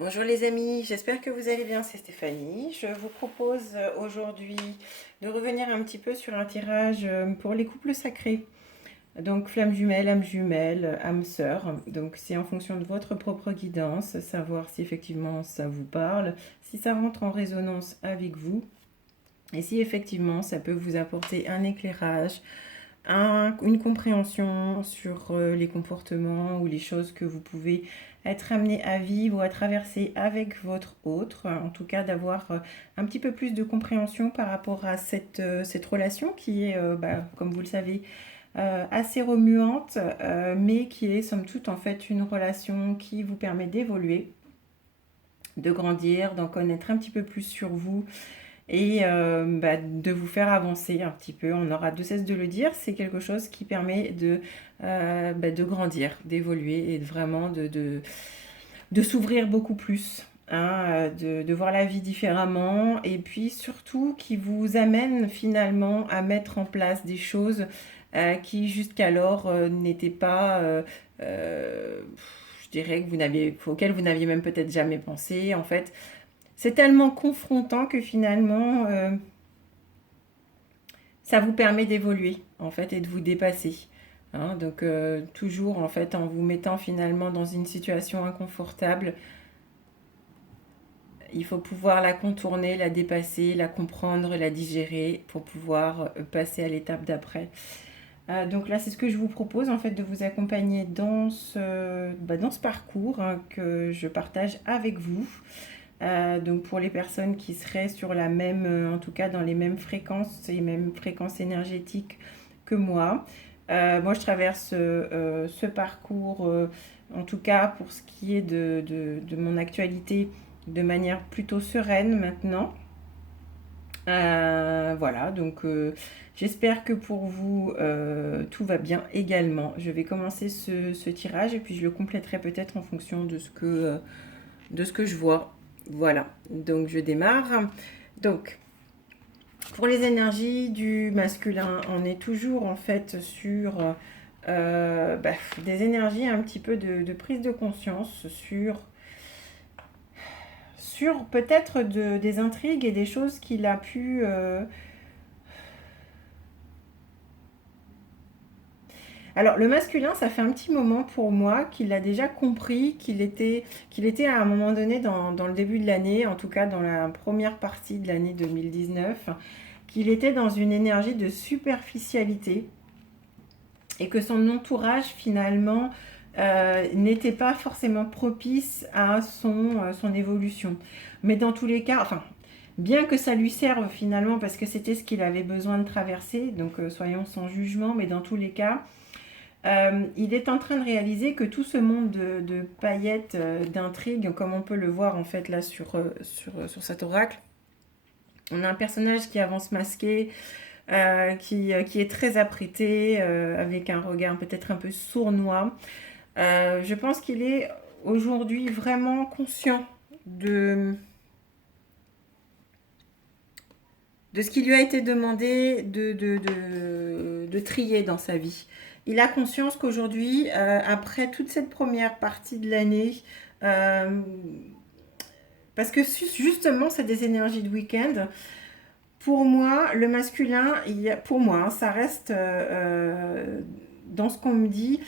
Bonjour les amis, j'espère que vous allez bien, c'est Stéphanie. Je vous propose aujourd'hui de revenir un petit peu sur un tirage pour les couples sacrés. Donc flamme jumelle, âme sœur. Donc c'est en fonction de votre propre guidance, savoir si effectivement ça vous parle, si ça rentre en résonance avec vous et si effectivement ça peut vous apporter un éclairage, une compréhension sur les comportements ou les choses que vous pouvez être amené à vivre ou à traverser avec votre autre. En tout cas, d'avoir un petit peu plus de compréhension par rapport à cette relation qui est, comme vous le savez, assez remuante, mais qui est somme toute en fait une relation qui vous permet d'évoluer, de grandir, d'en connaître un petit peu plus sur vous et de vous faire avancer un petit peu. On n'aura de cesse de le dire, c'est quelque chose qui permet de grandir, d'évoluer et vraiment de s'ouvrir beaucoup plus. Hein, de voir la vie différemment et puis surtout qui vous amène finalement à mettre en place des choses qui jusqu'alors n'étaient pas, je dirais, auxquelles vous n'aviez même peut-être jamais pensé. En fait, c'est tellement confrontant que finalement, ça vous permet d'évoluer, en fait, et de vous dépasser. Hein, donc, toujours, en fait, en vous mettant finalement dans une situation inconfortable, il faut pouvoir la contourner, la dépasser, la comprendre, la digérer pour pouvoir passer à l'étape d'après. Donc là, c'est ce que je vous propose, en fait, de vous accompagner dans ce parcours hein, que je partage avec vous. Donc pour les personnes qui seraient sur la même, en tout cas dans les mêmes fréquences énergétiques que moi. Moi je traverse ce parcours, en tout cas pour ce qui est de mon actualité, de manière plutôt sereine maintenant. Voilà, donc j'espère que pour vous tout va bien également. Je vais commencer ce tirage et puis je le compléterai peut-être en fonction de ce que je vois. Voilà, donc je démarre. Donc, pour les énergies du masculin, on est toujours en fait sur des énergies un petit peu de prise de conscience sur peut-être des intrigues et des choses qu'il a pu Alors, le masculin, ça fait un petit moment pour moi qu'il a déjà compris qu'il était à un moment donné dans le début de l'année, en tout cas dans la première partie de l'année 2019, qu'il était dans une énergie de superficialité et que son entourage finalement n'était pas forcément propice à son évolution. Mais dans tous les cas, enfin, bien que ça lui serve finalement parce que c'était ce qu'il avait besoin de traverser, donc soyons sans jugement, mais dans tous les cas, il est en train de réaliser que tout ce monde de paillettes, d'intrigues, comme on peut le voir en fait là sur cet oracle, on a un personnage qui avance masqué, qui est très apprêté, avec un regard peut-être un peu sournois. Je pense qu'il est aujourd'hui vraiment conscient de, de ce qui lui a été demandé de trier dans sa vie. Il a conscience qu'aujourd'hui, après toute cette première partie de l'année, euh, parce que justement, c'est des énergies de week-end, pour moi, le masculin, pour moi, hein, ça reste, dans ce qu'on me dit,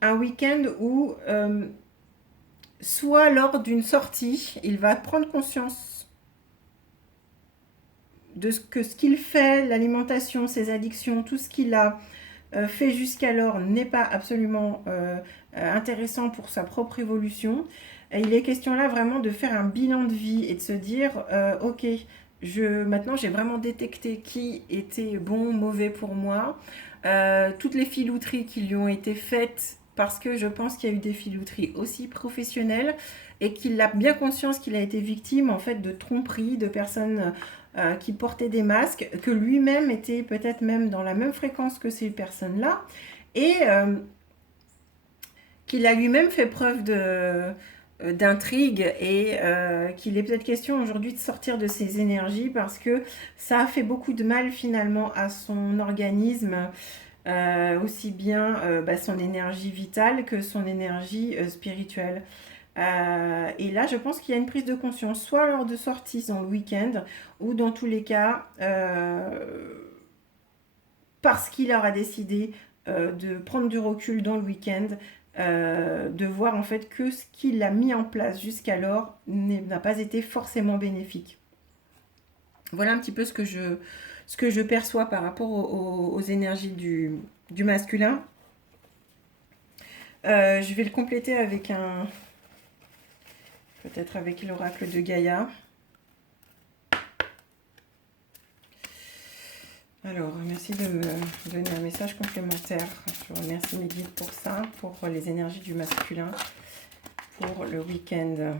un week-end où, soit lors d'une sortie, il va prendre conscience de ce qu'il fait, l'alimentation, ses addictions, tout ce qu'il a fait jusqu'alors n'est pas absolument intéressant pour sa propre évolution. Et il est question là vraiment de faire un bilan de vie et de se dire ok, maintenant j'ai vraiment détecté qui était bon, mauvais pour moi, toutes les filouteries qui lui ont été faites parce que je pense qu'il y a eu des filouteries aussi professionnelles et qu'il a bien conscience qu'il a été victime en fait de tromperies, de personnes qui portaient des masques, que lui-même était peut-être même dans la même fréquence que ces personnes-là, et qu'il a lui-même fait preuve d'intrigue et qu'il est peut-être question aujourd'hui de sortir de ses énergies parce que ça a fait beaucoup de mal finalement à son organisme, aussi bien son énergie vitale que son énergie spirituelle. Et là, je pense qu'il y a une prise de conscience, soit lors de sorties dans le week-end, ou dans tous les cas, parce qu'il aura décidé de prendre du recul dans le week-end, de voir en fait que ce qu'il a mis en place jusqu'alors n'a pas été forcément bénéfique. Voilà un petit peu ce que je perçois par rapport aux énergies du masculin. Je vais le compléter avec peut-être avec l'oracle de Gaïa. Alors, merci de me donner un message complémentaire. Je remercie mes guides pour ça, pour les énergies du masculin, pour le week-end.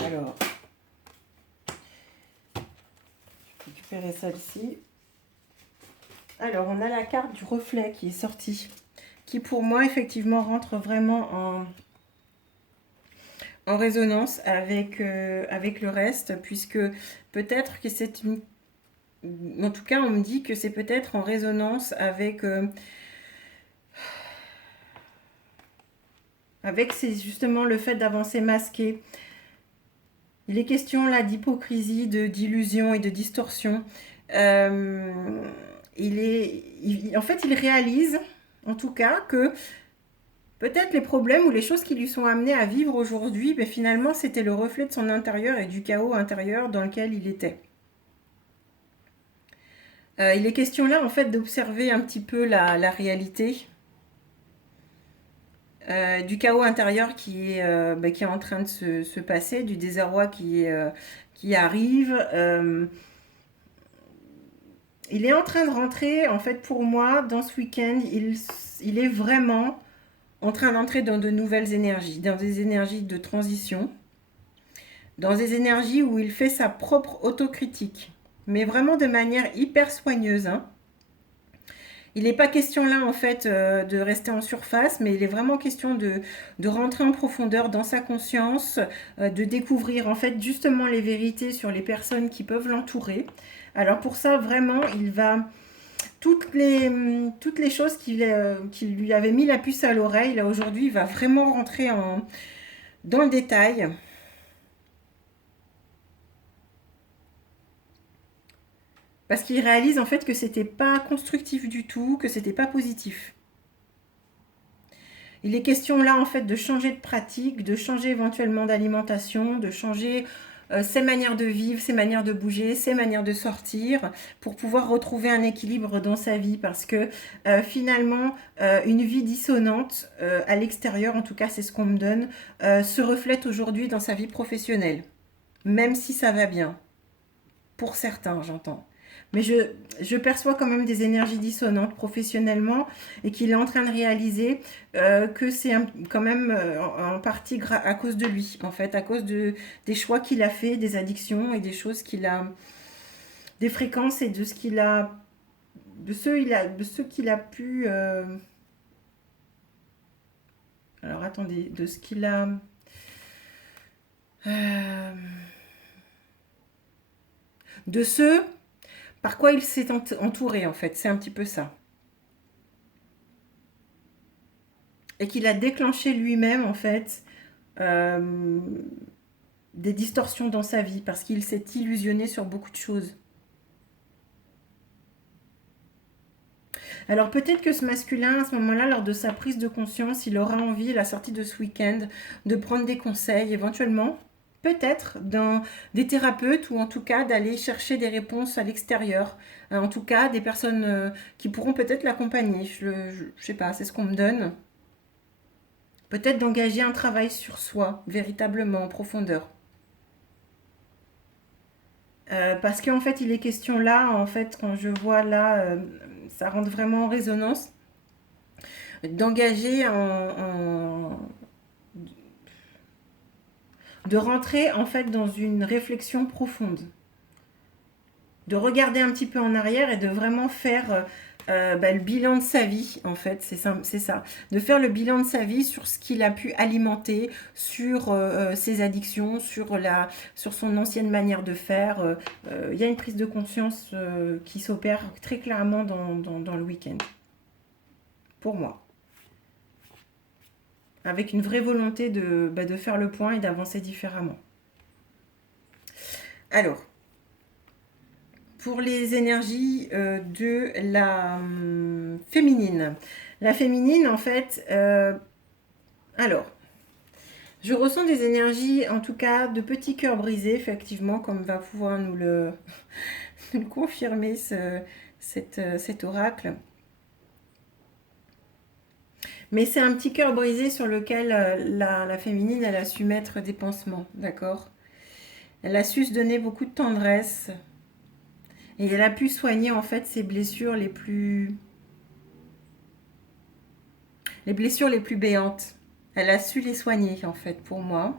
Alors, je vais récupérer celle-ci. Alors, on a la carte du reflet qui est sortie, qui pour moi, effectivement, rentre vraiment en résonance avec, avec le reste, puisque peut-être que c'est une... En tout cas, on me dit que c'est peut-être en résonance avec... avec c'est justement le fait d'avancer masqué. Il est question là d'hypocrisie, d'illusion et de distorsion. En fait, il réalise, en tout cas, que peut-être les problèmes ou les choses qui lui sont amenées à vivre aujourd'hui, mais finalement, c'était le reflet de son intérieur et du chaos intérieur dans lequel il était. Il est question là, en fait, d'observer un petit peu la réalité. Du chaos intérieur qui est en train de se passer, du désarroi qui arrive. Il est en train de rentrer, en fait, pour moi, dans ce week-end, il est vraiment en train d'entrer dans de nouvelles énergies, dans des énergies de transition, dans des énergies où il fait sa propre autocritique, mais vraiment de manière hyper soigneuse, hein. Il n'est pas question là, en fait, de rester en surface, mais il est vraiment question de rentrer en profondeur dans sa conscience, de découvrir, en fait, justement les vérités sur les personnes qui peuvent l'entourer. Alors pour ça, vraiment, il va... toutes les choses qui lui avaient mis la puce à l'oreille, là, aujourd'hui, il va vraiment rentrer dans le détail. Parce qu'il réalise, en fait, que c'était pas constructif du tout, que c'était pas positif. Il est question là en fait de changer de pratique, de changer éventuellement d'alimentation, de changer ses manières de vivre, ses manières de bouger, ses manières de sortir pour pouvoir retrouver un équilibre dans sa vie parce que finalement une vie dissonante à l'extérieur, en tout cas c'est ce qu'on me donne, se reflète aujourd'hui dans sa vie professionnelle, même si ça va bien, pour certains j'entends. Mais je perçois quand même des énergies dissonantes professionnellement et qu'il est en train de réaliser que c'est quand même en partie à cause de lui, en fait, à cause des choix qu'il a fait, des addictions et des choses qu'il a, des fréquences et de ce qu'il a, de ceux qu'il a pu. Alors attendez, de ce qu'il a. De ceux par quoi il s'est entouré, en fait. C'est un petit peu ça. Et qu'il a déclenché lui-même, en fait, des distorsions dans sa vie, parce qu'il s'est illusionné sur beaucoup de choses. Alors peut-être que ce masculin, à ce moment-là, lors de sa prise de conscience, il aura envie, à la sortie de ce week-end, de prendre des conseils, éventuellement, peut-être dans des thérapeutes ou en tout cas d'aller chercher des réponses à l'extérieur. En tout cas, des personnes qui pourront peut-être l'accompagner. Je sais pas, c'est ce qu'on me donne. Peut-être d'engager un travail sur soi, véritablement, en profondeur. Parce qu'en fait, il est question là, en fait, quand je vois là, ça rentre vraiment en résonance, d'engager de rentrer en fait dans une réflexion profonde, de regarder un petit peu en arrière et de vraiment faire le bilan de sa vie, en fait, c'est ça, de faire le bilan de sa vie sur ce qu'il a pu alimenter, sur ses addictions, sur son ancienne manière de faire. Il y a une prise de conscience qui s'opère très clairement dans le week-end, pour moi. avec une vraie volonté de faire le point et d'avancer différemment. Alors, pour les énergies de la féminine. La féminine, en fait, alors, je ressens des énergies, en tout cas, de petits cœurs brisés, effectivement, comme va pouvoir nous le, nous le confirmer cet oracle. Mais c'est un petit cœur brisé sur lequel la féminine, elle a su mettre des pansements, d'accord? Elle a su se donner beaucoup de tendresse. Et elle a pu soigner, en fait, ses blessures les blessures les plus béantes. Elle a su les soigner, en fait, pour moi.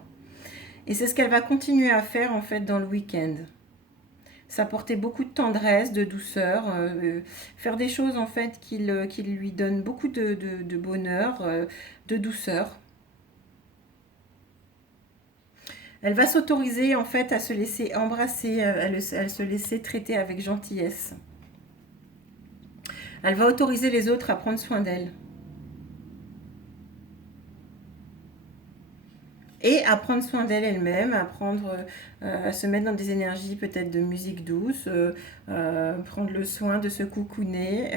Et c'est ce qu'elle va continuer à faire, en fait, dans le week-end. S'apporter beaucoup de tendresse, de douceur, faire des choses, en fait, qui lui donnent beaucoup de bonheur, de douceur. Elle va s'autoriser, en fait, à se laisser embrasser, à se laisser traiter avec gentillesse. Elle va autoriser les autres à prendre soin d'elle. Et à prendre soin d'elle elle-même, à se mettre dans des énergies peut-être de musique douce, prendre le soin de se coucouner,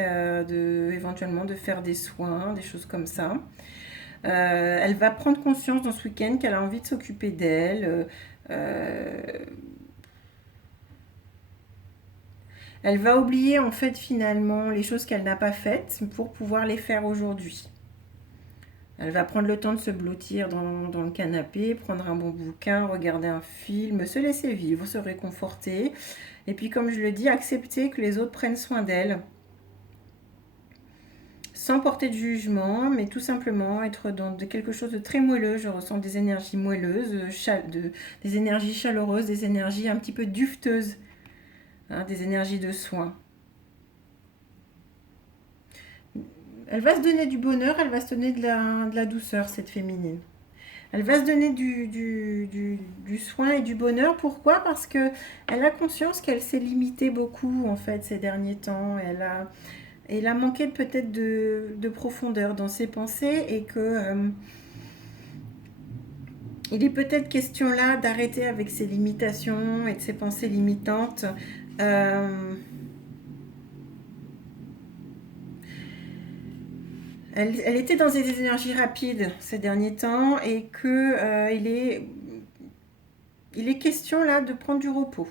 éventuellement de faire des soins, des choses comme ça. Elle va prendre conscience dans ce week-end qu'elle a envie de s'occuper d'elle. Elle va oublier en fait finalement les choses qu'elle n'a pas faites pour pouvoir les faire aujourd'hui. Elle va prendre le temps de se blottir dans le canapé, prendre un bon bouquin, regarder un film, se laisser vivre, se réconforter. Et puis comme je le dis, accepter que les autres prennent soin d'elle. Sans porter de jugement, mais tout simplement être dans quelque chose de très moelleux. Je ressens des énergies moelleuses, des énergies chaleureuses, des énergies un petit peu dufteuses, hein, des énergies de soin. Elle va se donner du bonheur, elle va se donner de la douceur, cette féminine. Elle va se donner du soin et du bonheur. Pourquoi? Parce que elle a conscience qu'elle s'est limitée beaucoup en fait ces derniers temps. Elle a manqué peut-être de profondeur dans ses pensées et que il est peut-être question là d'arrêter avec ses limitations et de ses pensées limitantes. Elle était dans des énergies rapides ces derniers temps et que il est question là de prendre du repos.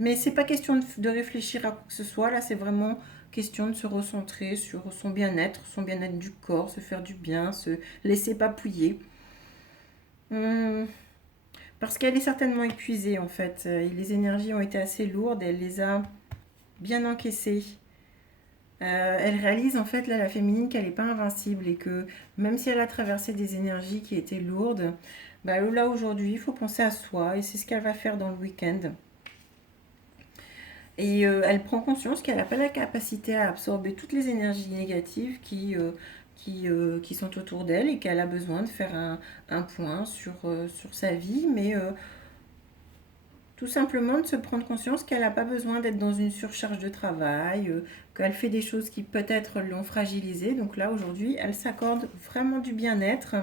Mais c'est pas question de réfléchir à quoi que ce soit. Là, c'est vraiment question de se recentrer sur son bien-être du corps, se faire du bien, se laisser papouiller. Hum, Parce qu'elle est certainement épuisée en fait. Les énergies ont été assez lourdes et elle les a bien encaissées. Elle réalise en fait là la féminine qu'elle n'est pas invincible et que même si elle a traversé des énergies qui étaient lourdes, bah, là aujourd'hui il faut penser à soi et c'est ce qu'elle va faire dans le week-end. Et elle prend conscience qu'elle n'a pas la capacité à absorber toutes les énergies négatives qui sont autour d'elle et qu'elle a besoin de faire un point sur sa vie, mais tout simplement de se prendre conscience qu'elle n'a pas besoin d'être dans une surcharge de travail, qu'elle fait des choses qui peut-être l'ont fragilisée. Donc là, aujourd'hui, elle s'accorde vraiment du bien-être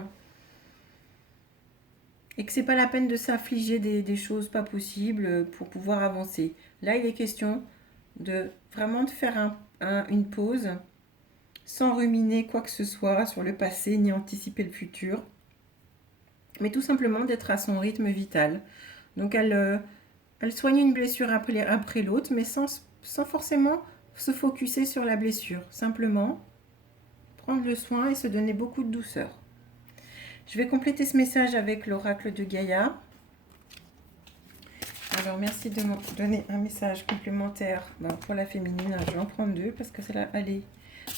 et que c'est pas la peine de s'infliger des choses pas possibles pour pouvoir avancer. Là, il est question de vraiment de faire une pause sans ruminer quoi que ce soit sur le passé ni anticiper le futur, mais tout simplement d'être à son rythme vital. Donc elle soigne une blessure après l'autre, mais sans forcément se focuser sur la blessure. Simplement prendre le soin et se donner beaucoup de douceur. Je vais compléter ce message avec l'oracle de Gaïa. Alors merci de me donner un message complémentaire pour la féminine. Je vais en prendre deux parce que celle-là, elle est...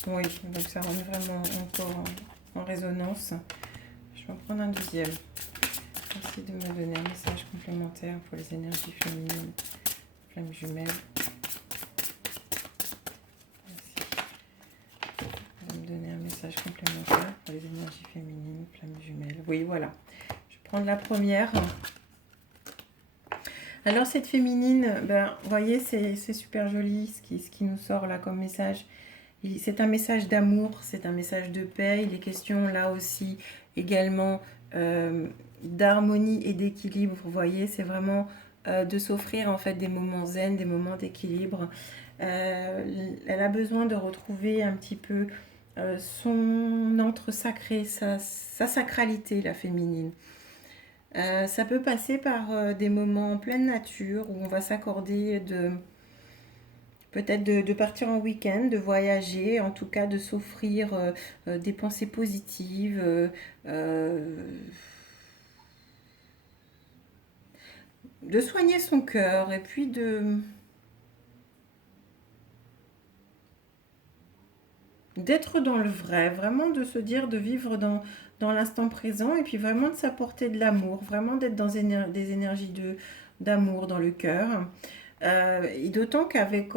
Oui, donc ça rentre vraiment encore en résonance. Je vais en prendre un deuxième. Merci de me donner un message complémentaire pour les énergies féminines, flammes jumelles. Merci de me donner un message complémentaire pour les énergies féminines, flammes jumelles. Oui, voilà. Je vais prendre la première. Alors cette féminine, vous voyez, c'est super joli ce qui nous sort là comme message. c'est un message d'amour, c'est un message de paix. Il est question là aussi également d'harmonie et d'équilibre. Vous voyez, c'est vraiment de s'offrir en fait des moments zen, des moments d'équilibre. Elle a besoin de retrouver un petit peu son antre sacré, sa sacralité, la féminine. Ça peut passer par des moments en pleine nature où on va s'accorder peut-être de partir en week-end, de voyager, en tout cas de s'offrir des pensées positives, de soigner son cœur et puis d'être dans le vrai, vraiment de se dire de vivre dans l'instant présent et puis vraiment de s'apporter de l'amour, vraiment d'être dans des énergies d'amour dans le cœur. Et d'autant qu'avec,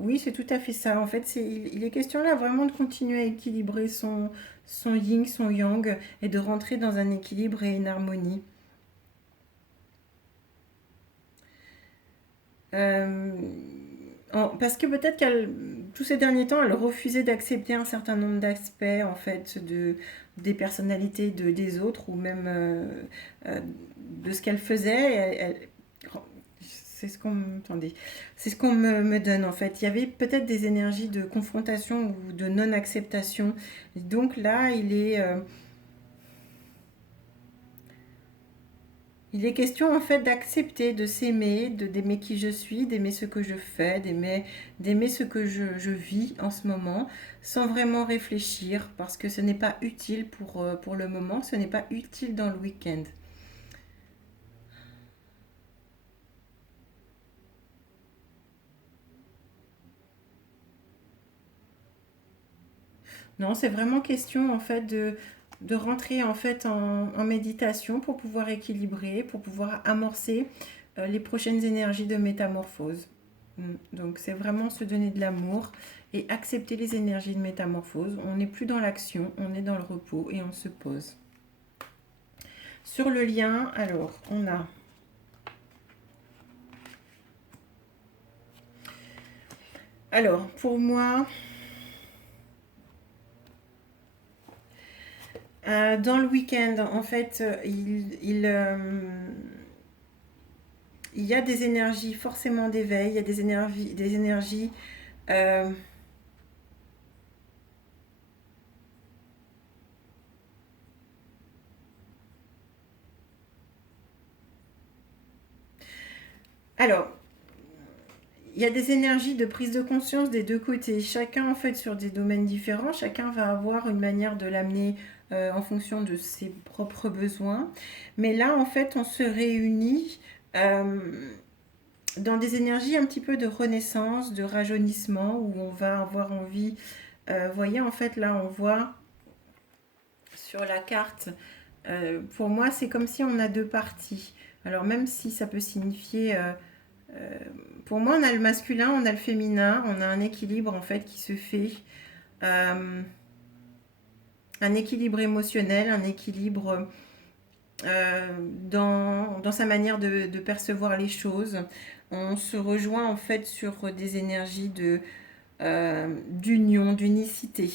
oui, c'est tout à fait ça. En fait, il est question là vraiment de continuer à équilibrer son yin, son yang et de rentrer dans un équilibre et une harmonie. Euh, Parce que peut-être qu'elle, tous ces derniers temps, elle refusait d'accepter un certain nombre d'aspects, en fait, des personnalités des autres, ou même euh, de ce qu'elle faisait. C'est ce qu'on attendez, c'est ce qu'on me donne, en fait. Il y avait peut-être des énergies de confrontation ou de non-acceptation. Donc là, il est question en fait d'accepter, de s'aimer, d'aimer qui je suis, d'aimer ce que je fais, d'aimer ce que je vis en ce moment, sans vraiment réfléchir, parce que ce n'est pas utile pour le moment, ce n'est pas utile dans le week-end. Non, c'est vraiment question en fait de rentrer en fait en méditation pour pouvoir équilibrer, pour pouvoir amorcer les prochaines énergies de métamorphose. Donc c'est vraiment se donner de l'amour et accepter les énergies de métamorphose. On n'est plus dans l'action, on est dans le repos et on se pose. Sur le lien, alors on a... Alors pour moi, dans le week-end, en fait, il y a des énergies forcément d'éveil, il y a des énergies euh, alors, il y a des énergies de prise de conscience des deux côtés. Chacun, en fait, sur des domaines différents, chacun va avoir une manière de l'amener en fonction de ses propres besoins. Mais là, en fait, on se réunit euh, dans des énergies un petit peu de renaissance, de rajeunissement, où on va avoir envie. Vous voyez, en fait, là, on voit sur la carte, pour moi, c'est comme si on a deux parties. Alors, même si ça peut signifier euh, pour moi, on a le masculin, on a le féminin, on a un équilibre en fait qui se fait, euh, un équilibre émotionnel, un équilibre dans sa manière de percevoir les choses. On se rejoint en fait sur des énergies d'union, d'unicité.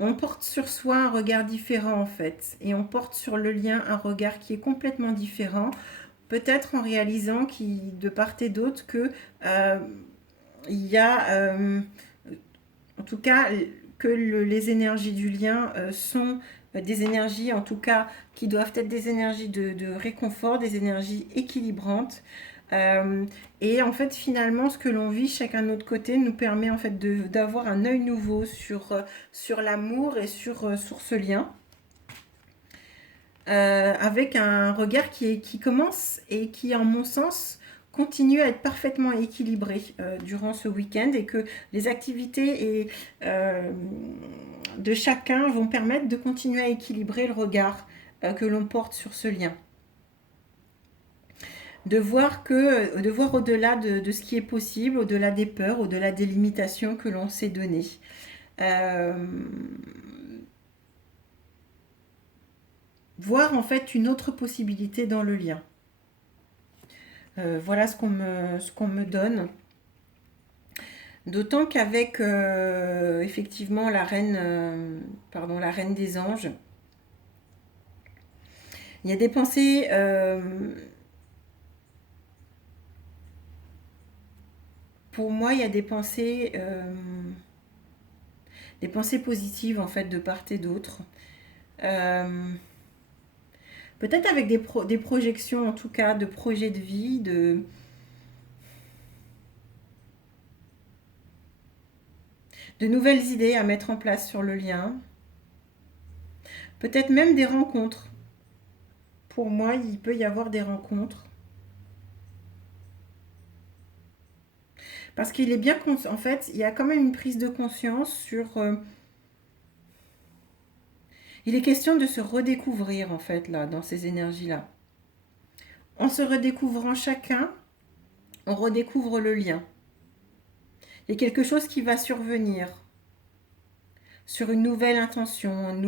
On porte sur soi un regard différent en fait, et on porte sur le lien un regard qui est complètement différent, peut-être en réalisant de part et d'autre que euh, il y a, en tout cas, que les énergies du lien sont des énergies, en tout cas, qui doivent être des énergies de réconfort, des énergies équilibrantes. Euh, et en fait, finalement, ce que l'on vit chacun de notre côté nous permet en fait d'avoir un œil nouveau sur l'amour et sur ce lien, avec un regard qui commence et qui, en mon sens, continue à être parfaitement équilibré durant ce week-end et que les activités de chacun vont permettre de continuer à équilibrer le regard que l'on porte sur ce lien. De voir au-delà de ce qui est possible, au-delà des peurs, au-delà des limitations que l'on s'est données. Euh, Voir en fait une autre possibilité dans le lien. Voilà ce qu'on me donne. D'autant qu'avec effectivement la reine, la reine des anges, il y a des pensées, pour moi, il y a des pensées positives en fait de part et d'autre. Euh, Peut-être avec des projections, en tout cas, de projets de vie, de nouvelles idées à mettre en place sur le lien. Peut-être même des rencontres. Pour moi, il peut y avoir des rencontres. Parce qu'il est bien en fait, il y a quand même une prise de conscience sur... il est question de se redécouvrir, en fait, là, dans ces énergies-là. En se redécouvrant chacun, on redécouvre le lien. Il y a quelque chose qui va survenir sur une nouvelle intention, une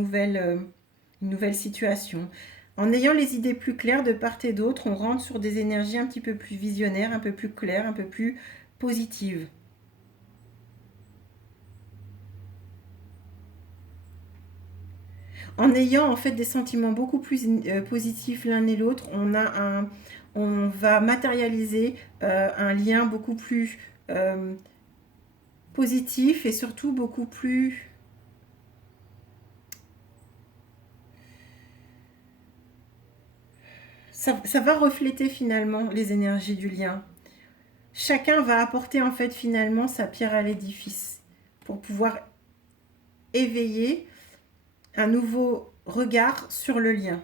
nouvelle situation. En ayant les idées plus claires de part et d'autre, on rentre sur des énergies un petit peu plus visionnaires, un peu plus claires, un peu plus positives. En ayant en fait des sentiments beaucoup plus positifs l'un et l'autre, on va matérialiser un lien beaucoup plus positif et surtout beaucoup plus... Ça va refléter finalement les énergies du lien. Chacun va apporter en fait finalement sa pierre à l'édifice pour pouvoir éveiller un nouveau regard sur le lien.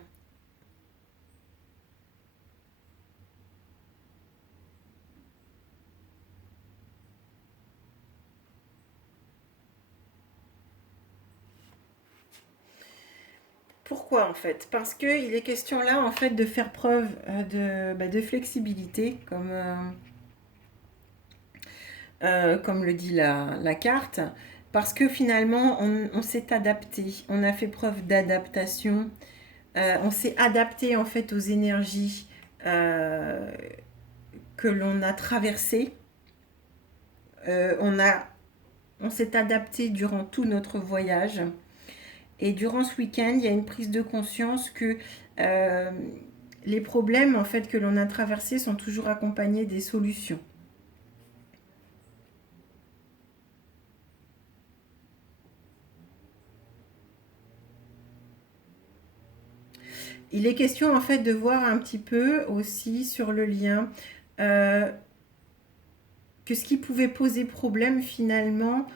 Pourquoi en fait? Parce qu'il est question là en fait de faire preuve de flexibilité comme le dit la carte, parce que finalement on s'est adapté, on a fait preuve d'adaptation, on s'est adapté en fait aux énergies que l'on a traversées. On s'est adapté durant tout notre voyage. Et durant ce week-end, il y a une prise de conscience que euh, les problèmes en fait que l'on a traversés sont toujours accompagnés des solutions. Il est question en fait de voir un petit peu aussi sur le lien euh, que ce qui pouvait poser problème finalement,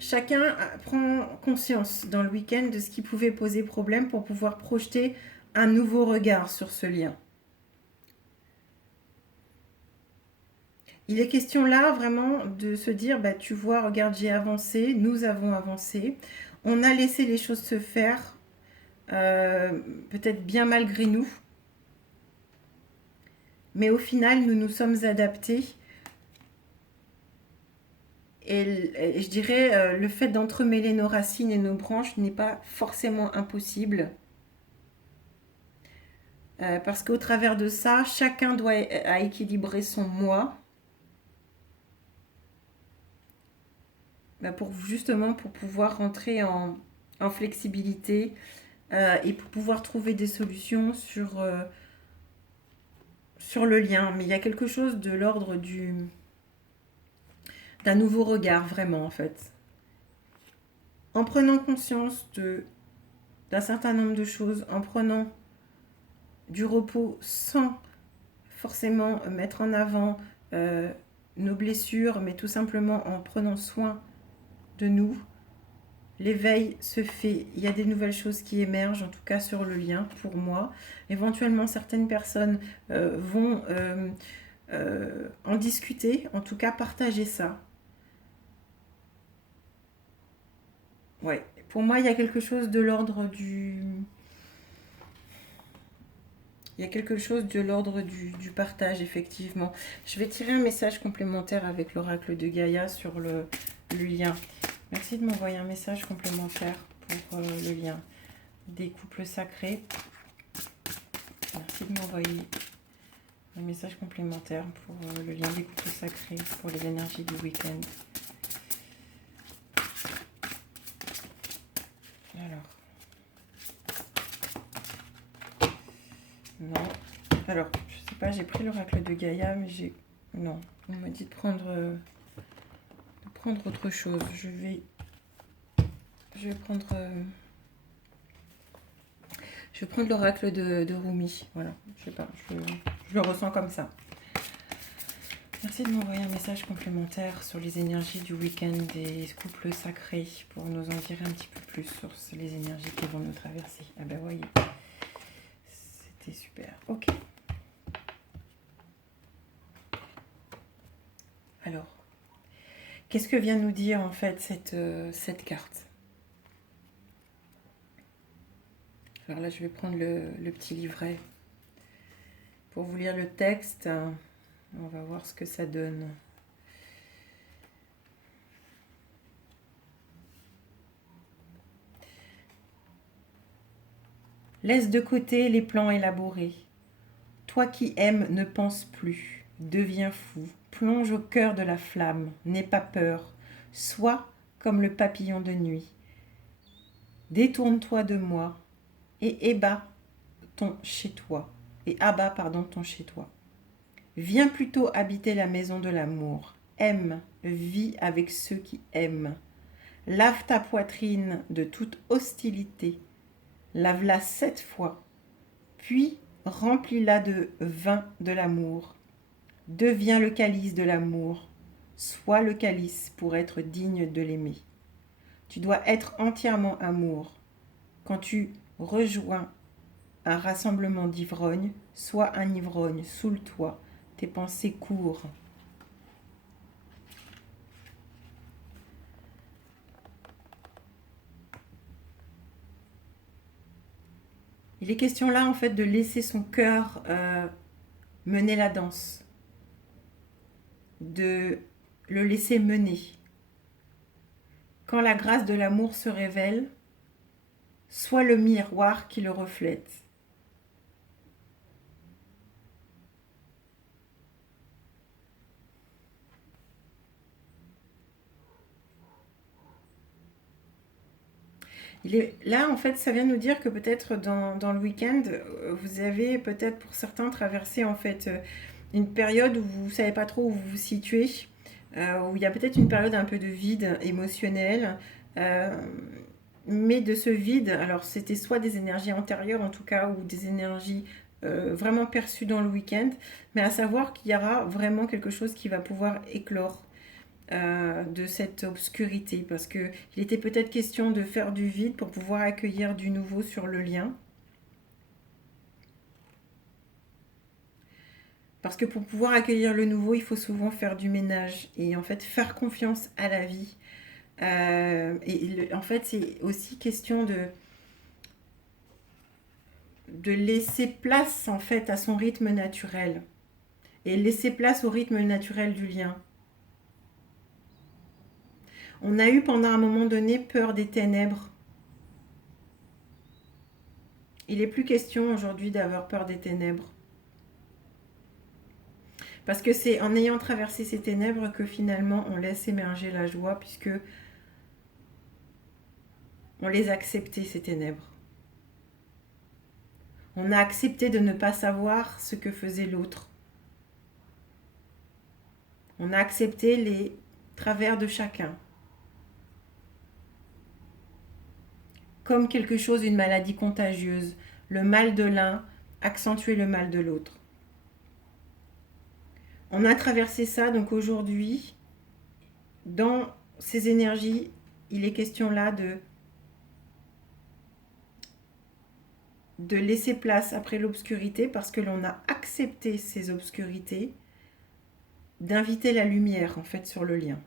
chacun prend conscience dans le week-end de ce qui pouvait poser problème pour pouvoir projeter un nouveau regard sur ce lien. Il est question là vraiment de se dire, bah, tu vois, regarde, j'ai avancé, nous avons avancé, on a laissé les choses se faire, euh, peut-être bien malgré nous, mais au final, nous nous sommes adaptés. Et je dirais, le fait d'entremêler nos racines et nos branches n'est pas forcément impossible. Parce qu'au travers de ça, chacun doit équilibrer son moi. Bah, pour justement pour pouvoir rentrer en flexibilité et pour pouvoir trouver des solutions sur le lien. Mais il y a quelque chose de l'ordre d'un nouveau regard, vraiment, en fait. En prenant conscience d'un certain nombre de choses, en prenant du repos sans forcément mettre en avant euh, nos blessures, mais tout simplement en prenant soin de nous, l'éveil se fait. Il y a des nouvelles choses qui émergent, en tout cas sur le lien, pour moi. Éventuellement, certaines personnes vont en discuter, en tout cas partager ça. Ouais. Pour moi, il y a quelque chose de l'ordre du... Il y a quelque chose de l'ordre du partage, effectivement. Je vais tirer un message complémentaire avec l'oracle de Gaïa sur le lien. Merci de m'envoyer un message complémentaire pour le lien des couples sacrés. Merci de m'envoyer Un message complémentaire pour le lien des couples sacrés, pour les énergies du week-end. Alors. Non. Alors, je sais pas, j'ai pris l'oracle de Gaïa, mais j'ai... Non, on m'a dit de prendre autre chose. Je vais prendre... Je vais prendre l'oracle de Rumi. Voilà, je sais pas, je le ressens comme ça. Merci de m'envoyer un message complémentaire sur les énergies du week-end des couples sacrés pour nous en dire un petit peu plus sur les énergies qui vont nous traverser. Ah ben voyez, c'était super. Ok. Alors, qu'est-ce que vient nous dire en fait cette carte? Alors là, je vais prendre le petit livret pour vous lire le texte. On va voir ce que ça donne. Laisse de côté les plans élaborés. Toi qui aimes, ne pense plus. Deviens fou. Plonge au cœur de la flamme. N'aie pas peur. Sois comme le papillon de nuit. Détourne-toi de moi et abat ton chez-toi. Ton chez-toi. Viens plutôt habiter la maison de l'amour. Aime, vis avec ceux qui aiment. Lave ta poitrine de toute hostilité. Lave-la 7 fois, puis remplis-la de vin de l'amour. Deviens le calice de l'amour. Sois le calice pour être digne de l'aimer. Tu dois être entièrement amour. Quand tu rejoins un rassemblement d'ivrognes, sois un ivrogne, saoule-toi, tes pensées courent. Il est question là en fait de laisser son cœur mener la danse, de le laisser mener. Quand la grâce de l'amour se révèle, sois le miroir qui le reflète. Là, en fait, ça vient nous dire que peut-être dans le week-end, vous avez peut-être pour certains traversé en fait une période où vous ne savez pas trop où vous vous situez, où il y a peut-être une période un peu de vide émotionnel. Mais de ce vide, alors c'était soit des énergies antérieures en tout cas, ou des énergies vraiment perçues dans le week-end, mais à savoir qu'il y aura vraiment quelque chose qui va pouvoir éclore de cette obscurité, parce que il était peut-être question de faire du vide pour pouvoir accueillir du nouveau sur le lien. Parce que pour pouvoir accueillir le nouveau, il faut souvent faire du ménage et en fait faire confiance à la vie. En fait, c'est aussi question de laisser place en fait à son rythme naturel et laisser place au rythme naturel du lien. On a eu pendant un moment donné peur des ténèbres. Il n'est plus question aujourd'hui d'avoir peur des ténèbres. Parce que c'est en ayant traversé ces ténèbres que finalement on laisse émerger la joie, puisque on les a acceptées, ces ténèbres. On a accepté de ne pas savoir ce que faisait l'autre. On a accepté les travers de chacun. Comme quelque chose, une maladie contagieuse. Le mal de l'un accentuait le mal de l'autre. On a traversé ça, donc aujourd'hui, dans ces énergies, il est question là de laisser place après l'obscurité, parce que l'on a accepté ces obscurités, d'inviter la lumière en fait sur le lien.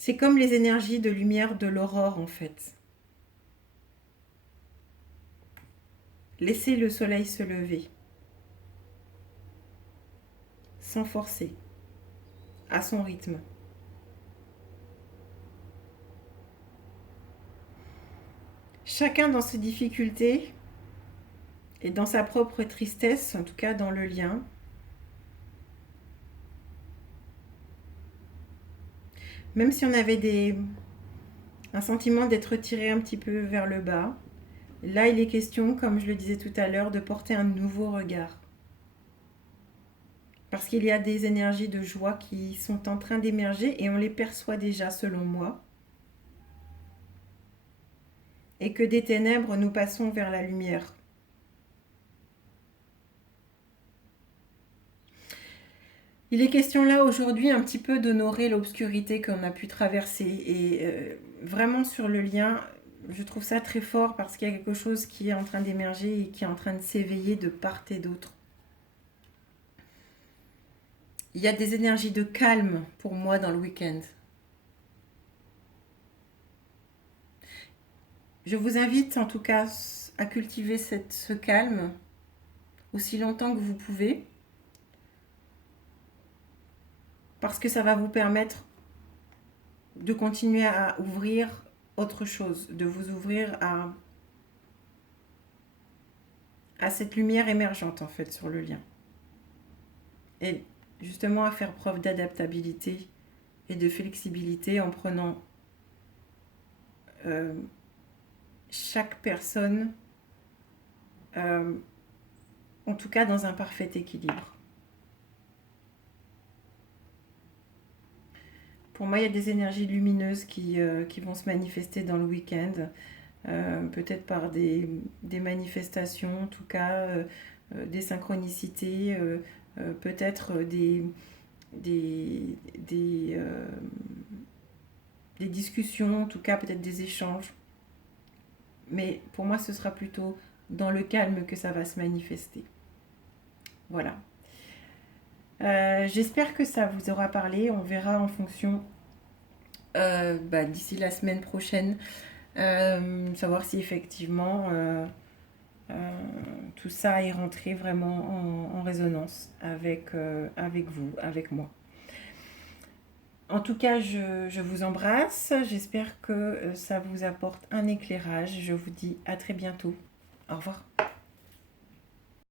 C'est comme les énergies de lumière de l'aurore en fait. Laissez le soleil se lever, sans forcer, à son rythme. chacun dans ses difficultés et dans sa propre tristesse, en tout cas dans le lien. Même si on avait un sentiment d'être tiré un petit peu vers le bas, là il est question, comme je le disais tout à l'heure, de porter un nouveau regard. Parce qu'il y a des énergies de joie qui sont en train d'émerger et on les perçoit déjà selon moi. Et que des ténèbres nous passons vers la lumière. Il est question là aujourd'hui un petit peu d'honorer l'obscurité qu'on a pu traverser. Et vraiment sur le lien, je trouve ça très fort parce qu'il y a quelque chose qui est en train d'émerger et qui est en train de s'éveiller de part et d'autre. Il y a des énergies de calme pour moi dans le week-end. Je vous invite en tout cas à cultiver ce calme aussi longtemps que vous pouvez. Parce que ça va vous permettre de continuer à ouvrir autre chose, de vous ouvrir à cette lumière émergente en fait sur le lien. Et justement à faire preuve d'adaptabilité et de flexibilité en prenant chaque personne, en tout cas dans un parfait équilibre. Pour moi, il y a des énergies lumineuses qui vont se manifester dans le week-end, peut-être par des manifestations, en tout cas des synchronicités, peut-être des discussions, en tout cas peut-être des échanges. Mais pour moi, ce sera plutôt dans le calme que ça va se manifester. Voilà. J'espère que ça vous aura parlé. On verra en fonction d'ici la semaine prochaine, savoir si effectivement tout ça est rentré vraiment en résonance avec vous, avec moi. En tout cas, je vous embrasse. J'espère que ça vous apporte un éclairage. Je vous dis à très bientôt. Au revoir.